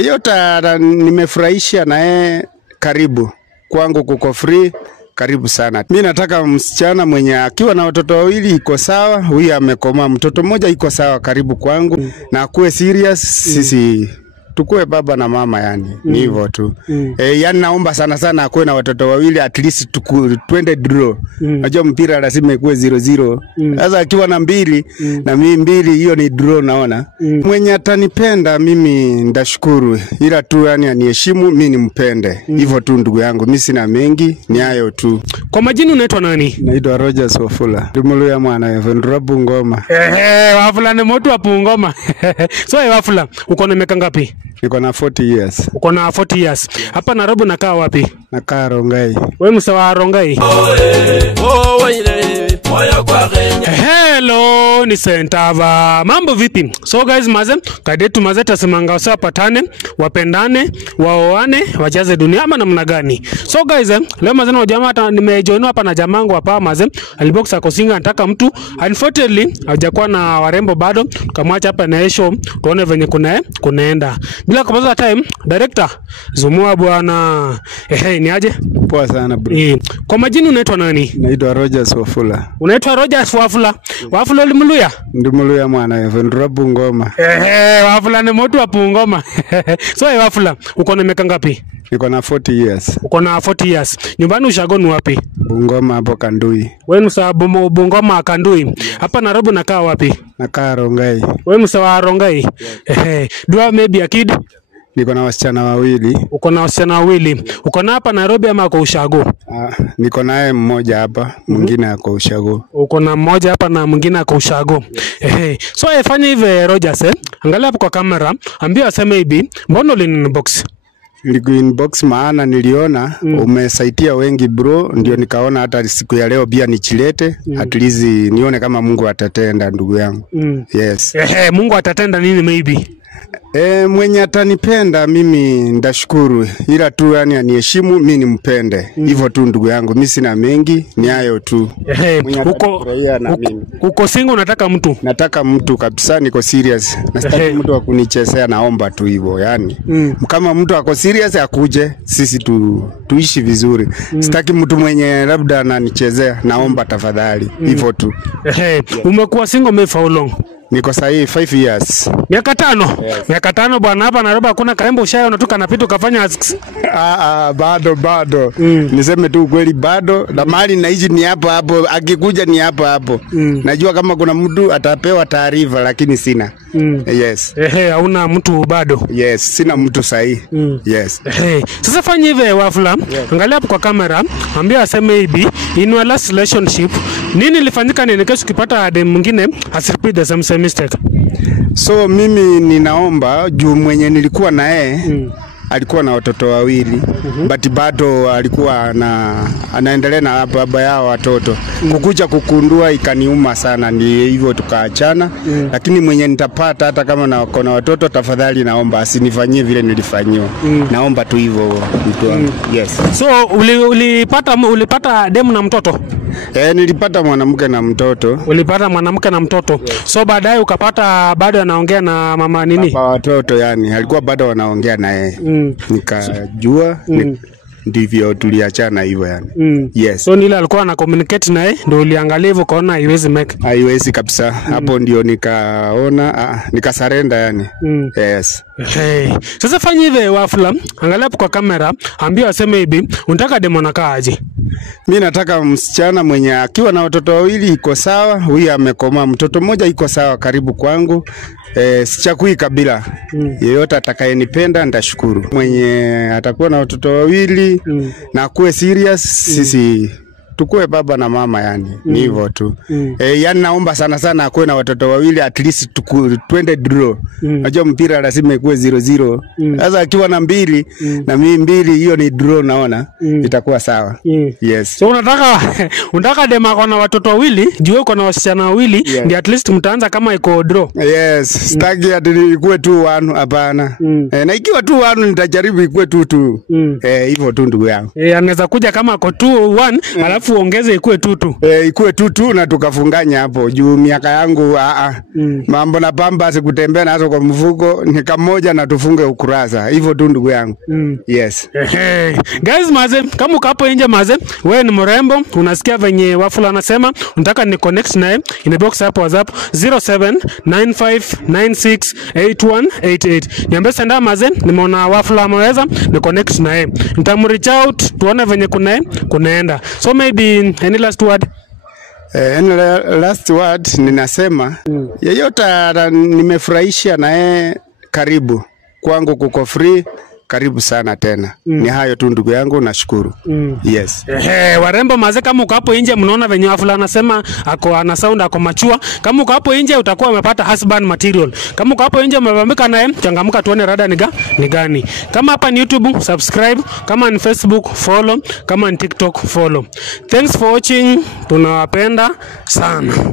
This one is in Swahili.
Yeyote nimefurahisha naye, karibu kwangu, kuko free, karibu sana. Mimi nataka msichana mwenye akiwa na watoto wawili iko sawa, huyu amekoma, mtoto mmoja iko sawa, karibu kwangu na akuwe serious, sisi tukue baba na mama, yani ni hivyo tu. Yani naomba sana sana akuwe na watoto wawili, at least twende draw. Unajua mpira lazima ikuwe 0-0. Sasa akiwa na mbili na mimi mbili, hiyo ni draw naona. Mwenye atanipenda mimi ndashukuru, ila tu yani aniheshimu, mimi nimpende. Hivyo tu ndugu yangu, mimi sina mengi, ni hayo tu. Kwa majina unaitwa nani? Naitwa Rogers Wafula. Ndimuluya mwana Vendra Bungoma. Wafula ni mtu wa Bungoma. So Wafula, uko na miaka ngapi? Niko na 40 years. Uko na 40 years. Hapa Nairobi nakaa wapi? Nakaa Rongai. Wewe msawa Rongai? Hello, ni Sentava. Mambo vipi? So guys, maze, kadetu maze tasemanga wasa patane, wapendane, waoane, wajaze dunia ama namna gani? So guys, leo maze na jamaa hata nimejoinwa hapa na jamangu hapa maze, alibox akosinga anataka mtu. Unfortunately, hajakuwa na warembo bado. Kamwacha hapa na show, tuone venye kunaenda. Bila kupoteza time, director, zumua bwana. Ni aje? Poa sana bro. Kwa majina unaitwa nani? Naitwa Rogers Wafula. Unaitwa Rogers Wafula? Wafula Limuluya? Ndimuluya mwana Vendra Bungoma. Wafula ni mtu wa Bungoma. So Wafula, uko na miaka ngapi? Niko na 40 years. Uko na 40 years. Nyumbani ushagoni wapi? Bungoma hapo Kandui. Wewe msa Bungoma Kandui. Hapa Nairobi nakaa wapi? Nakaa Rongai. Wewe msa wa Rongai? Do you have maybe a kid? Niko na wasichana wawili. Uko na wasichana wawili. Uko na hapa Nairobi ama kwa ushago? Niko naye mmoja hapa, mwingine ako ushago. Uko na mmoja hapa na mwingine ako ushago. So fanya hivi Rogers, angalia hapo kwa kamera, ambia aseme hivi, mbona ulinbox? Niliku inbox maana niliona umesaidia wengi bro, ndio nikaona hata siku ya leo pia nichilete, at least nione kama Mungu atatenda ndugu yangu. Yes. Mungu atatenda nini maybe? Mwenye atanipenda mimi ndashukuru, ila tu yani aniheshimu, mimi nimpende. Hivyo tu ndugu yangu, mimi sina mengi, ni hayo tu. Uko single unataka mtu? Nataka mtu kabisa, niko serious. Nasitaki mtu wa kunichezea, naomba tu hivyo yani. Kama mtu ako serious akuje, sisi tuishi vizuri. Sitaki mtu mwenye labda ananichezea, naomba tafadhali. Hivyo tu. Umekuwa single maybe for how long? Niko sahi 5 years. Miaka 5? Yes. Miaka 5 bwana, hapa Nairobi hakuna karembo ushayo unatoka na pitu kafanya bado. Niseme tu kweli bado, na mali naishi ni hapo, akikuja ni hapo. Najua kama kuna mtu atapewa taarifa lakini sina. Yes. Hauna mtu bado? Yes, sina mtu sahi. Yes. Sasa fanya hivi Wafula, angalia hapo kwa kamera, ambia aseme hivi, in your last relationship, nini ilifanyika nini kesho ukipata dem mwingine asirepeat the same mistake? So mimi ninaomba juu mwenye nilikuwa naye alikuwa na watoto wawili, but bado alikuwa anaendelea na baba yao watoto. Kukuja kukundua ikaniuma sana, ni hivyo tukaachana. Lakini mwenye nitapata hata kama na watoto, tafadhali naomba asinifanyie vile nilifanyiwa. Naomba tu hivyo mtu wangu. Yes. So ulipata demu na mtoto? Nilipata mwanamke na mtoto. Ulipata mwanamke na mtoto. Yeah. So baadaye ukapata bado anaongea na mama nini? Baba watoto yani, alikuwa bado wanaongea na yeye. Nikajua ndivyo tuliachana hivyo yani. Yes. So nile alikuwa ana communicate naye ndio uliangalia hivyo kaona haiwezi make? Haiwezi kabisa. Hapo ndio nikaona nikasarenda yani. Yes. Sasa fanya hivi Wafula, angalia hapo kwa kamera, ambia aseme hivi, unataka demo nakaa aje? Mimi nataka msichana mwenye akiwa na watoto wawili iko sawa, huyu amekoma, mtoto mmoja iko sawa, karibu kwangu. Sichakui kabila. Yeyote atakayenipenda ndashukuru. Mwenye atakuwa na watoto wawili na akuwe serious, sisi tukue baba na mama yani. Ni hivyo tu. Yani naomba sana sana akuwe na watoto wawili, at least twende draw. Unajua mpira lazima ikuwe 0-0. Sasa akiwa na mbili na mimi mbili, hiyo ni draw naona. Itakuwa sawa. Yes. So unataka dema kwa na watoto wawili, juu uko na wasichana wawili, ndio at least mtaanza kama iko draw. Yes. Sitaki ati ikuwe 2-1, hapana. Na ikiwa 2-1 nitajaribu ikuwe 2-2. Hivyo tu ndugu yangu. Anaweza kuja kama iko 2-1, alafu alafu ongeze ikue tutu. Ikue tutu na tukafunganya hapo juu miaka yangu mambo na pamba sikutembea nazo kwa mfuko, nika moja na tufunge ukurasa. Hivyo tu ndugu yangu. Yes. Guys maze, kama uko hapo nje maze, wewe ni mrembo, unasikia venye Wafula anasema, unataka ni connect naye, inbox hapo WhatsApp 0795968188. Niambie senda maze, nimeona Wafula ameweza ni connect naye. Nitamreach out tuone venye kunaenda. So maybe any last word? Last word ninasema yeyote nimefurahisha naye, karibu kwangu, kuko free, karibu sana tena. Ni hayo tu ndugu yangu, nashukuru. Yes. Warembo maze, kama uko hapo nje mnaona venye Wafula anasema ana sound ako machua. Kama uko hapo nje utakuwa umepata husband material. Kama uko hapo nje umebambika naye, changamka tuone rada ni gani. Kama hapa ni YouTube subscribe, kama ni Facebook follow, kama ni TikTok follow. Thanks for watching. Tunawapenda sana.